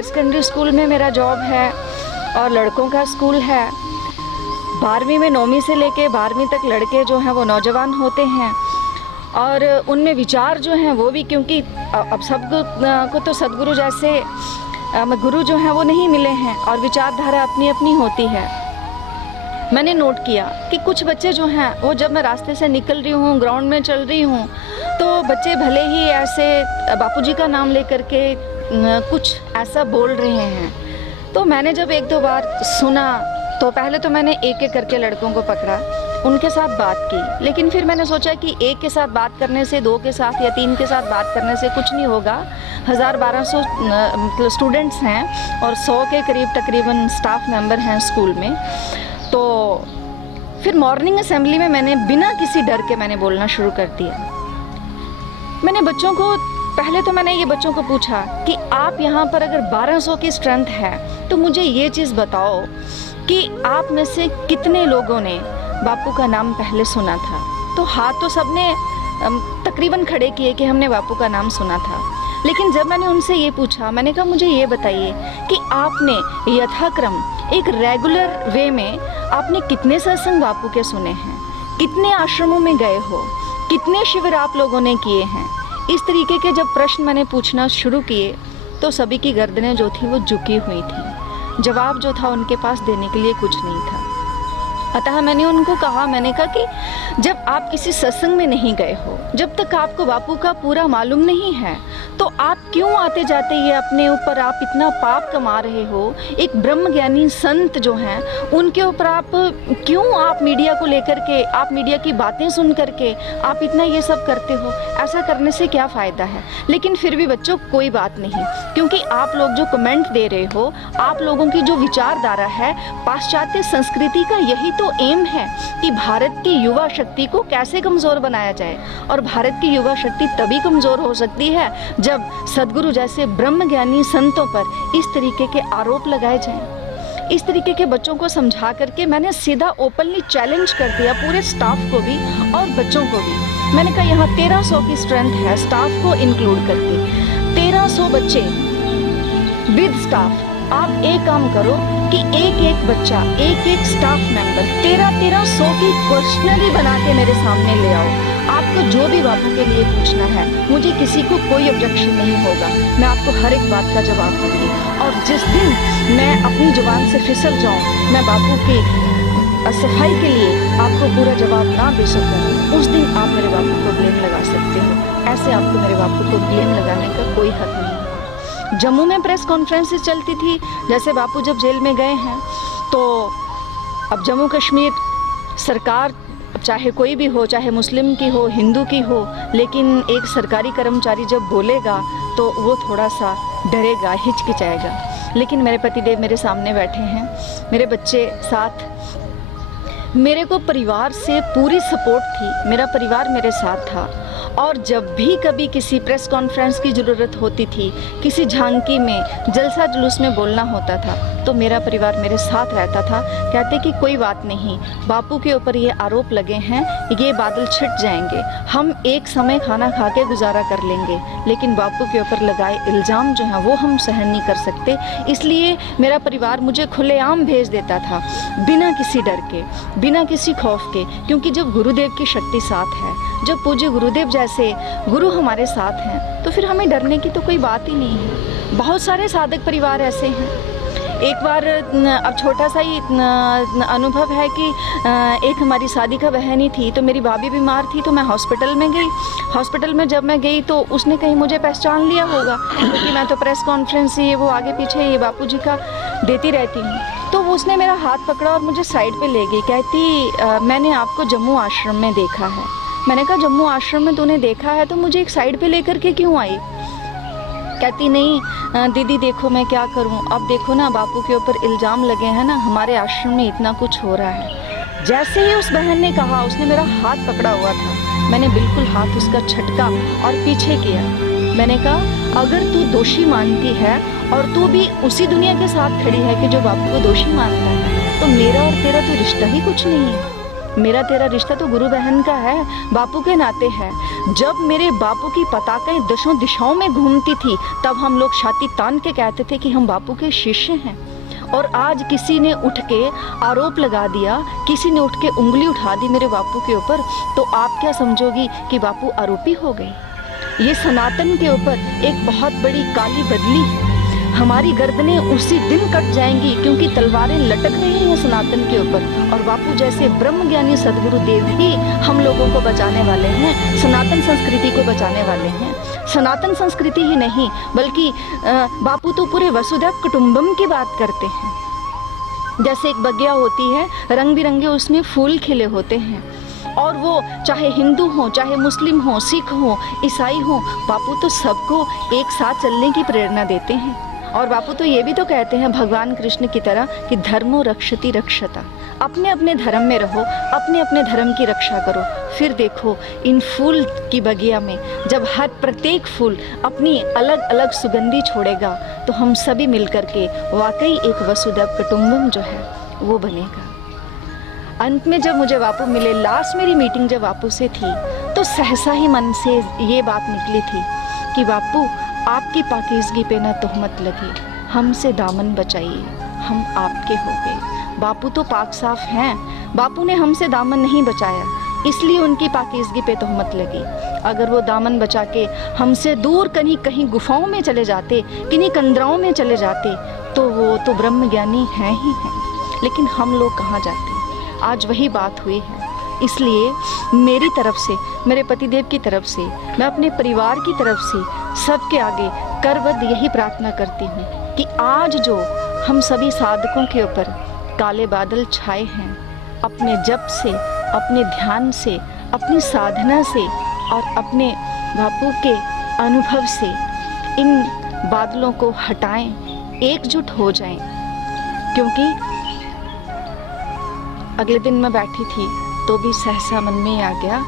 Higher secondary school में मेरा job है और लड़कों का स्कूल है। 12वीं में 9वीं से लेके 12वीं तक लड़के जो हैं वो नौजवान होते हैं और उनमें विचार जो हैं वो भी, क्योंकि अब सब को तो सदगुरु जैसे गुरु जो हैं वो नहीं मिले हैं और विचारधारा अपनी अपनी होती है। मैंने नोट किया कि कुछ बच्चे जो हैं वो जब मैं रास्ते से निकल रही हूँ, ग्राउंड में चल रही हूँ, तो बच्चे भले ही ऐसे बापूजी का नाम लेकर के कुछ ऐसा बोल रहे हैं। तो मैंने जब 1-2 बार सुना तो पहले तो मैंने एक एक करके लड़कों को पकड़ा, उनके साथ बात की। लेकिन फिर मैंने सोचा कि एक के साथ बात करने से, 2 के साथ या 3 के साथ बात करने से कुछ नहीं होगा। 1000-1200 मतलब स्टूडेंट्स हैं और 100 के करीब तकरीबन स्टाफ मेंबर हैं स्कूल में। तो फिर मॉर्निंग असेंबली में मैंने बिना किसी डर के मैंने बोलना शुरू कर दिया। मैंने बच्चों को पहले तो मैंने ये बच्चों को पूछा कि आप यहाँ पर अगर 1200 की स्ट्रेंथ है तो मुझे ये चीज़ बताओ कि आप में से कितने लोगों ने बापू का नाम पहले सुना था। तो हाथ तो सबने तकरीबन खड़े किए कि हमने बापू का नाम सुना था। लेकिन जब मैंने उनसे ये पूछा, मैंने कहा मुझे ये बताइए कि आपने यथाक्रम एक रेगुलर वे में आपने कितने सत्संग बापू के सुने हैं, कितने आश्रमों में गए हो, कितने शिविर आप लोगों ने किए हैं। इस तरीके के जब प्रश्न मैंने पूछना शुरू किए तो सभी की गर्दनें जो थी वो झुकी हुई थी। जवाब जो था उनके पास देने के लिए कुछ नहीं था। अतः मैंने उनको कहा, मैंने कहा कि जब आप किसी सत्संग में नहीं गए हो, जब तक आपको बापू का पूरा मालूम नहीं है, तो आप क्यों आते जाते ये अपने ऊपर आप इतना पाप कमा रहे हो। एक ब्रह्म ज्ञानी संत जो हैं उनके ऊपर आप क्यों, आप मीडिया को लेकर के, आप मीडिया की बातें सुन करके आप इतना ये सब करते हो। ऐसा करने से क्या फ़ायदा है। लेकिन फिर भी बच्चों कोई बात नहीं, क्योंकि आप लोग जो कमेंट दे रहे हो, आप लोगों की जो विचारधारा है, पाश्चात्य संस्कृति का यही तो एम है कि भारत की युवा शक्ति को कैसे कमज़ोर बनाया जाए। और भारत की युवा शक्ति तभी कमज़ोर हो सकती है जब सदगुरु जैसे ब्रह्म ज्ञानी संतों पर इस तरीके के आरोप लगाए जाएं। इस तरीके के बच्चों को समझा करके मैंने सीधा ओपनली चैलेंज कर दिया पूरे स्टाफ को भी और बच्चों को भी। मैंने कहा यहाँ 1300 की स्ट्रेंथ है स्टाफ को इंक्लूड करके, 1300 बच्चे विद स्टाफ। आप एक काम करो कि एक एक बच्चा, एक एक स्टाफ मेंबर 1300 की क्वेश्चनरी बना के मेरे सामने ले आओ। आपको जो भी बापू के लिए पूछना है, मुझे किसी को कोई ऑब्जेक्शन नहीं होगा। मैं आपको हर एक बात का जवाब दूंगी। और जिस दिन मैं अपनी जुबान से फिसल जाऊं, मैं बापू की सफाई के लिए आपको पूरा जवाब ना दे सकूं, उस दिन आप मेरे बापू को ब्लेम लगा सकते हो। ऐसे आपको मेरे बापू को ब्लेम लगाने का कोई हक नहीं है। जम्मू में प्रेस कॉन्फ्रेंसेस चलती थी, जैसे बापू जब जेल में गए हैं, तो अब जम्मू कश्मीर सरकार चाहे कोई भी हो, चाहे मुस्लिम की हो, हिंदू की हो, लेकिन एक सरकारी कर्मचारी जब बोलेगा तो वो थोड़ा सा डरेगा, हिचकिचाएगा। लेकिन मेरे पतिदेव मेरे सामने बैठे हैं, मेरे बच्चे साथ, मेरे को परिवार से पूरी सपोर्ट थी, मेरा परिवार मेरे साथ था। और जब भी कभी किसी प्रेस कॉन्फ्रेंस की ज़रूरत होती थी, किसी झांकी में, जलसा जुलूस में बोलना होता था, तो मेरा परिवार मेरे साथ रहता था। कहते कि कोई बात नहीं, बापू के ऊपर ये आरोप लगे हैं, ये बादल छिट जाएंगे, हम एक समय खाना खा के गुजारा कर लेंगे, लेकिन बापू के ऊपर लगाए इल्ज़ाम जो हैं वो हम सहन नहीं कर सकते। इसलिए मेरा परिवार मुझे खुलेआम भेज देता था, बिना किसी डर के, बिना किसी खौफ के। क्योंकि जब गुरुदेव की शक्ति साथ है, जब पूज्य गुरुदेव जैसे गुरु हमारे साथ हैं, तो फिर हमें डरने की तो कोई बात ही नहीं है। बहुत सारे साधक परिवार ऐसे हैं। एक बार अब छोटा सा ही अनुभव है कि एक हमारी शादी का बहन ही थी, तो मेरी भाभी बीमार थी, तो मैं हॉस्पिटल में गई। हॉस्पिटल में जब मैं गई तो उसने कहीं मुझे पहचान लिया होगा, क्योंकि मैं तो प्रेस कॉन्फ्रेंस ये वो आगे पीछे ये बापूजी का देती रहती हूँ। तो उसने मेरा हाथ पकड़ा और मुझे साइड पे ले गई। कहती मैंने आपको जम्मू आश्रम में देखा है। मैंने कहा जम्मू आश्रम में तूने देखा है तो मुझे एक साइड पे लेकर के क्यों आई। कहती नहीं दीदी देखो मैं क्या करूं, अब देखो ना बापू के ऊपर इल्ज़ाम लगे हैं ना, हमारे आश्रम में इतना कुछ हो रहा है। जैसे ही उस बहन ने कहा, उसने मेरा हाथ पकड़ा हुआ था, मैंने बिल्कुल हाथ उसका झटका और पीछे किया। मैंने कहा अगर तू दोषी मानती है और तू भी उसी दुनिया के साथ खड़ी है कि जो बापू को दोषी मानता है, तो मेरा और तेरा तो रिश्ता ही कुछ नहीं है। मेरा तेरा रिश्ता तो गुरु बहन का है, बापू के नाते है। जब मेरे बापू की पताकाएं दशों दिशाओं में घूमती थी, तब हम लोग छाती तान के कहते थे कि हम बापू के शिष्य हैं। और आज किसी ने उठ के आरोप लगा दिया, किसी ने उठ के उंगली उठा दी मेरे बापू के ऊपर, तो आप क्या समझोगी कि बापू आरोपी हो गए? ये सनातन के ऊपर एक बहुत बड़ी काली बदली है। हमारी गर्दनें उसी दिन कट जाएंगी, क्योंकि तलवारें लटक रही हैं सनातन के ऊपर। और बापू जैसे ब्रह्म ज्ञानी सदगुरु देव ही हम लोगों को बचाने वाले हैं, सनातन संस्कृति को बचाने वाले हैं। सनातन संस्कृति ही नहीं, बल्कि बापू तो पूरे वसुधैव कुटुंबम की बात करते हैं। जैसे एक बगिया होती है, रंग बिरंगे उसमें फूल खिले होते हैं, और वो चाहे हिंदू हो, चाहे मुस्लिम हो, सिख हो, ईसाई हो, बापू तो सबको एक साथ चलने की प्रेरणा देते हैं। और बापू तो ये भी तो कहते हैं भगवान कृष्ण की तरह कि धर्मो रक्षति रक्षता। अपने अपने धर्म में रहो, अपने अपने धर्म की रक्षा करो। फिर देखो इन फूल की बगिया में जब हर प्रत्येक फूल अपनी अलग अलग सुगंधी छोड़ेगा, तो हम सभी मिलकर के वाकई एक वसुधैव कुटुंबम जो है वो बनेगा। अंत में जब मुझे बापू मिले, लास्ट मेरी मीटिंग जब बापू से थी, तो सहसा ही मन से ये बात निकली थी कि बापू आपकी पाकीज़गी पे ना तोहमत लगी, हमसे दामन बचाइए, हम आपके हो गए। बापू तो पाक साफ हैं, बापू ने हमसे दामन नहीं बचाया, इसलिए उनकी पाकीज़गी पे तोहमत लगी। अगर वो दामन बचा के हमसे दूर कहीं गुफाओं में चले जाते, किन्हीं कंदराओं में चले जाते, तो वो तो ब्रह्म ज्ञानी हैं ही हैं। लेकिन हम लोग कहाँ जाते? आज वही बात हुई है। इसलिए मेरी तरफ से, मेरे पतिदेव की तरफ से, मैं अपने परिवार की तरफ से सबके आगे करवद यही प्रार्थना करती हूँ कि आज जो हम सभी साधकों के ऊपर काले बादल छाए हैं, अपने जप से, अपने ध्यान से, अपनी साधना से और अपने बापू के अनुभव से इन बादलों को हटाएं, एकजुट हो जाएं। क्योंकि अगले दिन मैं बैठी थी तो भी सहसा मन में आ गया,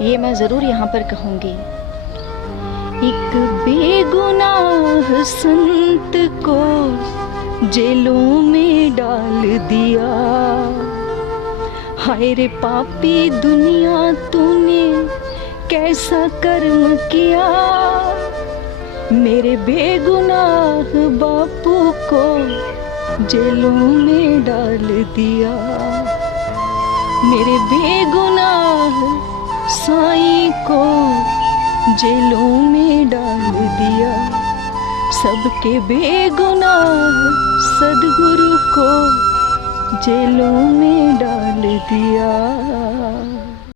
ये मैं ज़रूर यहाँ पर कहूँगी। एक बेगुनाह संत को जेलों में डाल दिया, हाय रे पापी दुनिया तूने कैसा कर्म किया। मेरे बेगुनाह बापू को जेलों में डाल दिया, मेरे बेगुनाह साईं को जेलों में डाल दिया, सबके बेगुनाह सदगुरु को जेलों में डाल दिया।